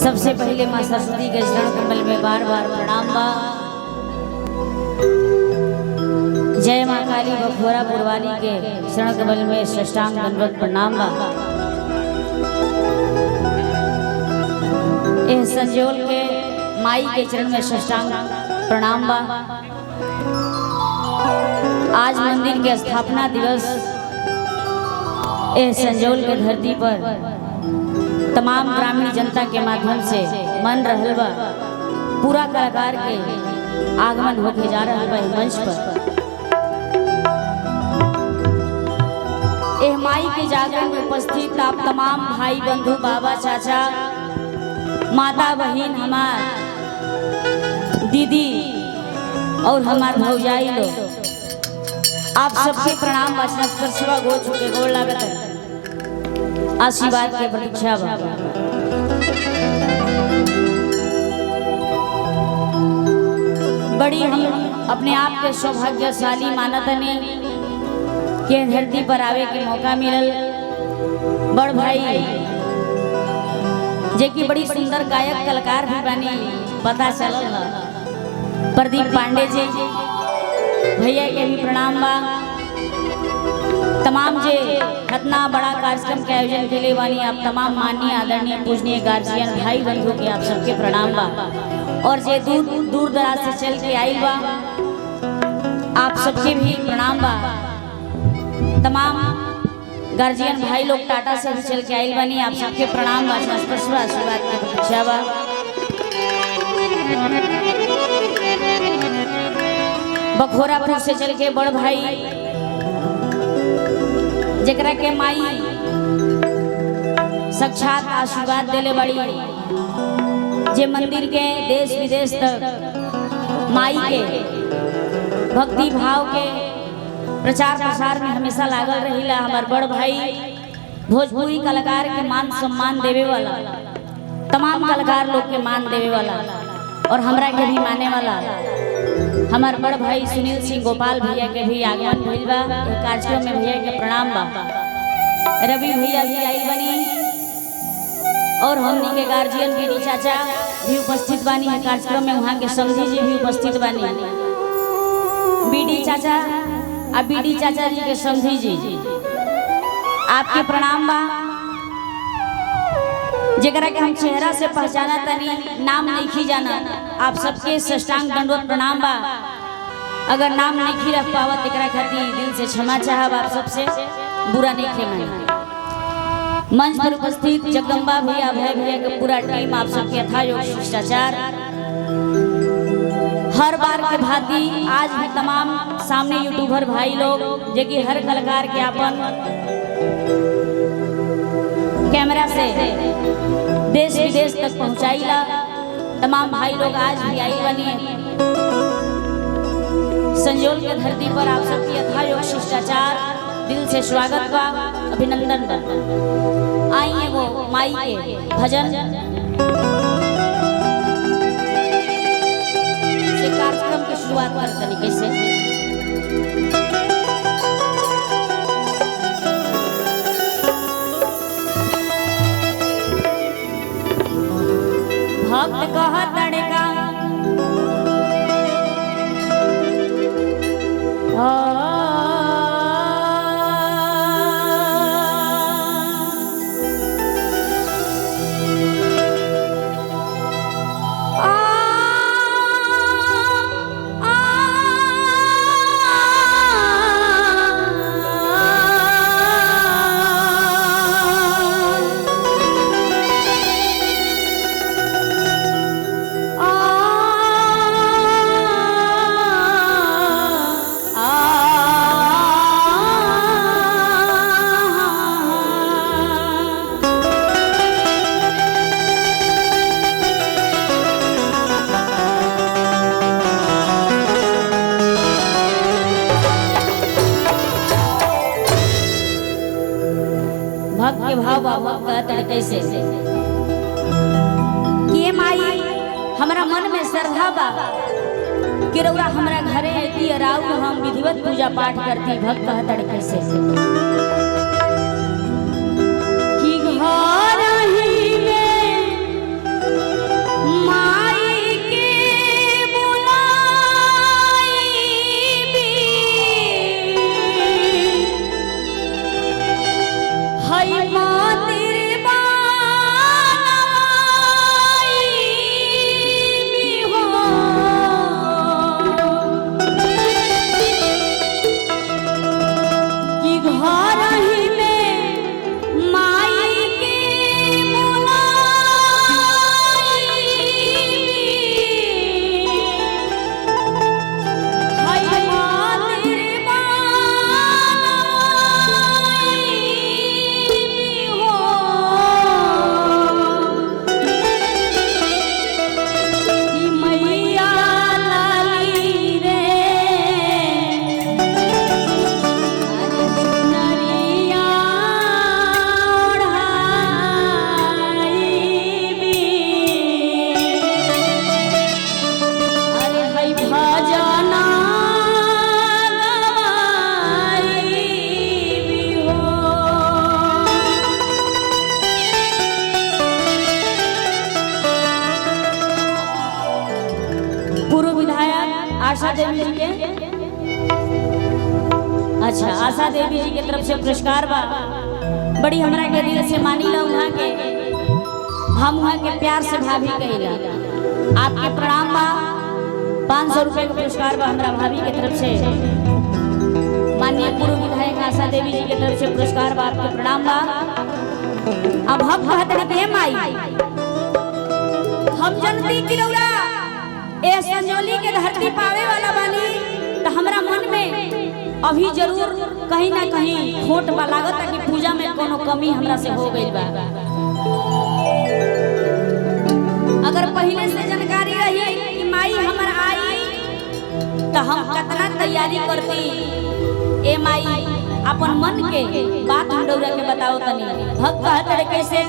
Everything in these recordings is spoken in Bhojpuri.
सबसे पहले माँ सरस्वती के चरण कमल में बार बार प्रणाम बा। जय माँ काली बखोरा पुरवाली के चरण कमल में साष्टांग दंडवत प्रणाम बा। यह संजोल के माई के चरण में साष्टांग प्रणाम बा। आज मंदिर के स्थापना दिवस यह संजोल के धरती पर तमाम ग्रामीण जनता के माध्यम से मन रहल बा। पूरा कलाकार के आगमन होके जा रहा बा मंच पर। एह माई के जागरण में उपस्थित आप तमाम भाई बंधु बाबा चाचा माता बहन हमार दीदी और हमार भौजाई लोग आप सबके प्रणाम वाचन सेवा गो चुके गोड़ लागत है। आशीर्वाद के प्रतीक्षा बा। बड़ी हम अपने आप के सौभाग्यशाली मानतनी के धरती पर आवे के मौका मिलल। बड़ भाई जे की बड़ी सुंदर गायक कलाकार भी बनी पता चलल प्रदीप पांडे जी भैया के भी प्रणाम बा। तमाम जे इतना बड़ा कार्यक्रम के आयोजन के लिए वाली आप तमाम माननीय आदरणीय पूजनीय गार्जियन भाई बंधु के आप सबके प्रणाम बा। और जे दूर दराज से चल के आई बा आप सबके भी प्रणाम बा। तमाम गार्जियन भाई लोग टाटा से भी चल के आई बानी आप सबके प्रणाम बा। आशीर्वाद के प्रतीक्षा बा। बखोरापुर से चल के बड़ भाई जकरा के माई साक्षात आशीर्वाद देले बड़ी जे मंदिर के देश विदेश तक माई के भक्ति भाव के प्रचार प्रसार में हमेशा लागल रहिला। हमार बड़ भाई भोजपुरी कलाकार के मान सम्मान देवे वाला तमाम कलाकार लोग के मान देवे वाला और हमरा के भी माने वाला हमार बड़ भाई सुनील सिंह गोपाल भैया के भी आगमन भइल बा। कार्यक्रम में भैया के प्रणाम बा। रवि भैया भी आई बनी और हमनी के गार्जियन बीडी चाचा भी उपस्थित बानी है कार्यक्रम में। वहाँ के समझी जी भी उपस्थित बानी। बीडी चाचा और बीडी चाचा जी के समझी जी आपके प्रणाम बा। जरा के हम चेहरा से पहचाना तनी नाम नहीं जाना आप सबके साष्टांग दंडवत प्रणाम बा। अगर नाम नहीं रख पावत एकरा खातिर दिल से क्षमा चाहब। आप सबसे बुरा नहीं खेमाई। मंच पर उपस्थित जगदम्बा भैया भय भैया के पूरा टीम आप सबके यथायोग शिष्टाचार हर बार के भांति आज भी तमाम सामने यूट्यूबर भाई लोग जो कि हर कलाकार के अपन कैमरा से देश विदेश तक पहुंचाईला। तमाम भाई लोग आज भी आई बनी संजोल के धरती पर आप सबकी यथायोग शिष्टाचार दिल से स्वागत बा अभिनंदन बा। आइए वो माई के भजन से कार्यक्रम की शुरुआत कर तरीके से भक्त कह तड़का के भाव कैसे कि माई हमरा मन में श्रद्धा बा कि रउरा हमरा घरे आती और हम विधिवत पूजा पाठ करती। भक्त कहत कैसे कि घर ही में आशा देवी जी के, अच्छा आशा देवी जी के तरफ से पुरस्कार बा। बड़ी हमरा के दिल से मानी ला वहाँ के, हम वहाँ के प्यार से भाभी कहिला। आपके प्रणाम बा। 500 रुपए का पुरस्कार बा हमरा भाभी के तरफ से। माननीय पूर्व विधायक आशा देवी जी के तरफ से पुरस्कार बा, आपके प्रणाम बा। अब हम कहते हैं माई, हम जनती की रौरा ए संजोली के धरती पावे वाला बानी, तो हमरा मन में अभी जरूर कहीं ना कहीं खोट बा, लागत है कि पूजा में कोनो कमी हमरा से हो गई बा। अगर पहले से जानकारी रही कि माई हमर आई, तो हम कितना तैयारी करती। ए माई अपन मन के बात हम रौरा के बताओ तनी। भक्त कहत रहे कैसे,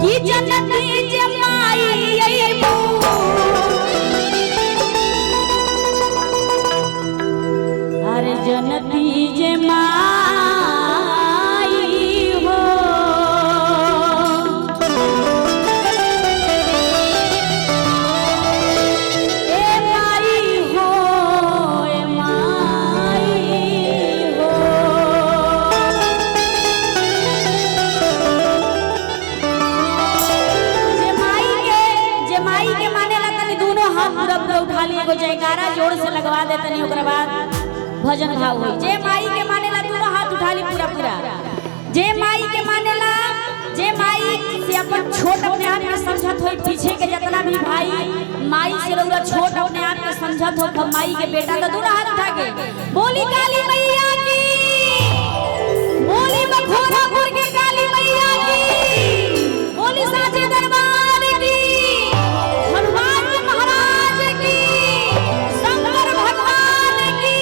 कि जनती जे माई अइबो, अरे जनती जे माई हो, ए माई हो, ए माई हो, जे माई के मानेला तनी दोनों हाथ पूरा उठा लिए, एगो जयकारा जोर से लगवा दे तनी, ओकरा बाद भजन भाव हुई। जे माई के मानेला दोनों हाथ उठा ली पूरा पूरा। जे माई के मानेला, जे माई से अपन छोट अपने आप में समझत हो, पीछे के जितना भी भाई माई से रौरा छोट अपने आप में समझत हो, माई के बेटा तो दोनों हाथ उठा के बोली काली मैया की, बोली बखोरापुर के काली मैया की, बोली साचे दरबार की, हनुमान महाराज की, शंकर भगवान की।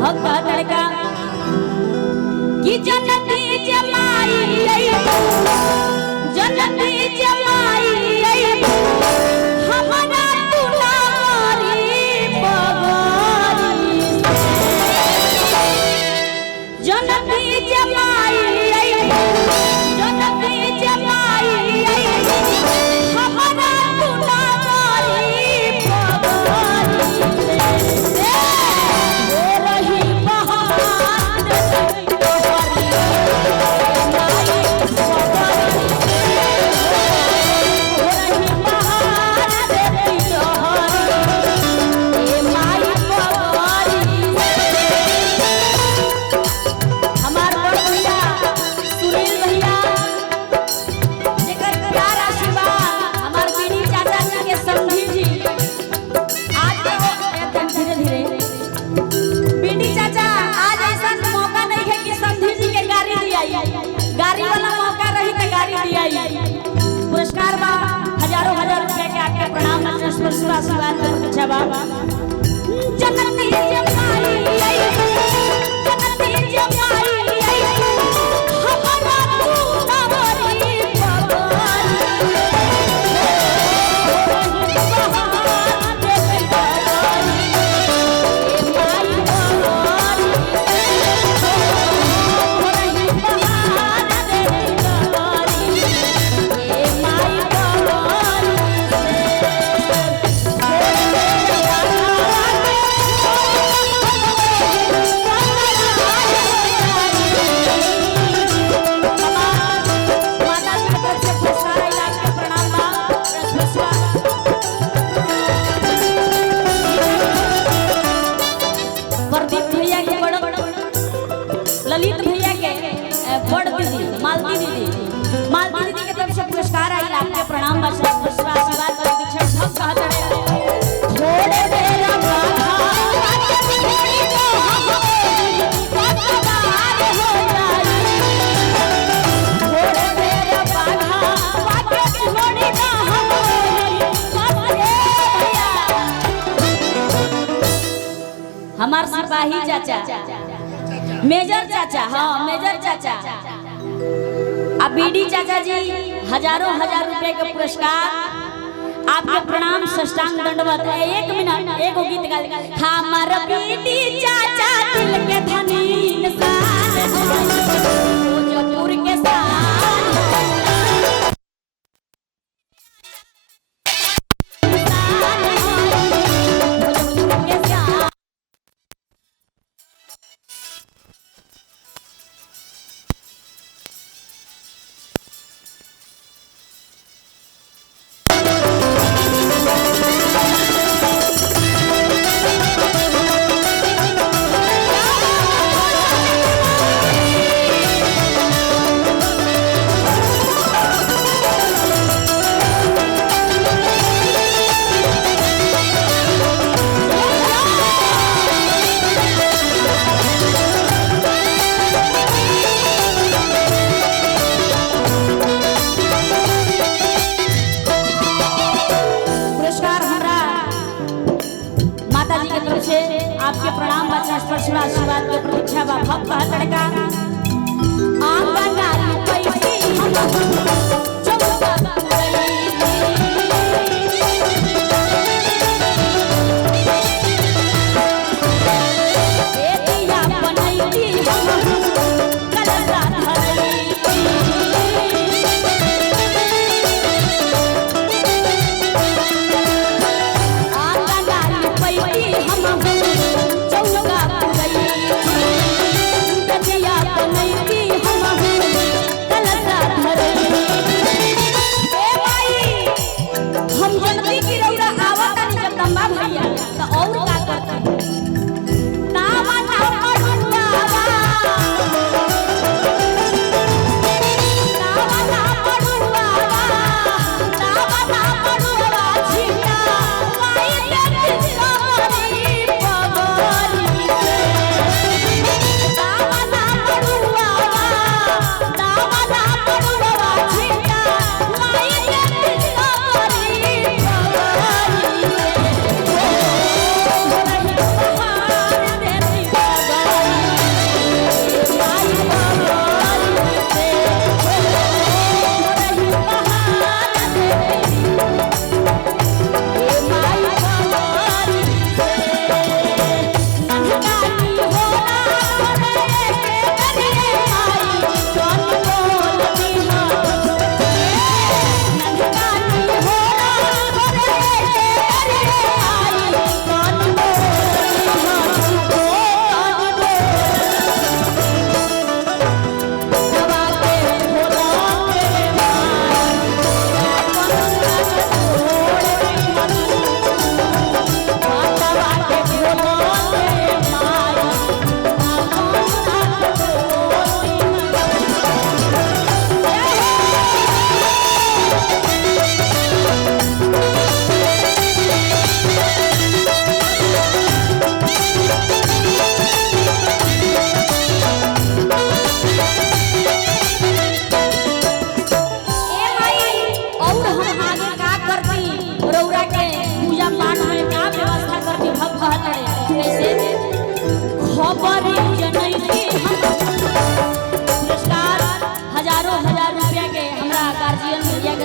भक्त लड़का कि जनती जमाई अइबो, जनती जमाई अइबो, हमरा दुलारी बगारी से। जनती जमाई अइबो, जनती जमाई अइबो, हमरा दुलारी बगारी से। ओ रही बहार तोहरी, माई बगारी से। ओ रही बहार तोहरी, ए माई बगारी से। हमार बड़ भैया सुनील भैया, जेकर प्यार आशीर्वाद हमार बीनी चाचा जी के समधी जी, आज के वो एकदम धीरे धीरे बीनी चाचा, आज ऐसा मौका नहीं है कि समधी जी के गाड़ी दिया, गाड़ी वाला मौका रही तो गाड़ी दिया। पुरस्कार बा हजारों हजार रुपए के, आपके प्रणाम आशीर्वाद कर अच्छा बा। जनती जमाई अइबो, जनती जमाई अइबो, हमरा दुलारी बगारी प्रदीप भैया के ललित भैया के बड़ दीदी मालती दीदी, मालती दीदी के तरफ से पुरस्कार आई, आपके प्रणाम आशीर्वाद कर दीक्षा। सब कहते हैं थोड़े देर बाधा छोड़ी तो हम पतवार हो जाई, थोड़े देर बाधा छोड़ी तो हम भैया। हमार सिपाही चाचा, मेजर चाचा, हाँ मेजर चाचा, अब बीडी चाचा जी हजारों हजार रुपए का पुरस्कार, आपके प्रणाम साष्टांग दंडवत। एक मिनट एगो गीत गा, हमार बीडी चाचा दिल के धनी इंसान, भोजपुर के शान। आशीर्वाद के प्रतीक्षा बा। भक्त का लड़का आंगन पैसी हम चौका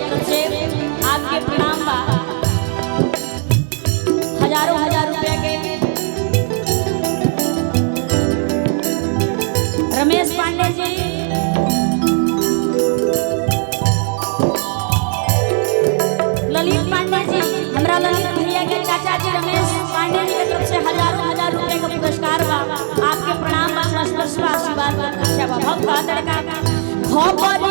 आपके प्रणाम बा। हजारों रुपया के रमेश पांडे जी, ललित पांडे जी, हमरा ललित भैया के चाचा जी रमेश पांडे जी की तरफ से हजारों रुपया का पुरस्कार बा। आपके प्रणाम बा, आशीर्वाद बा। भक्त का लड़का खबर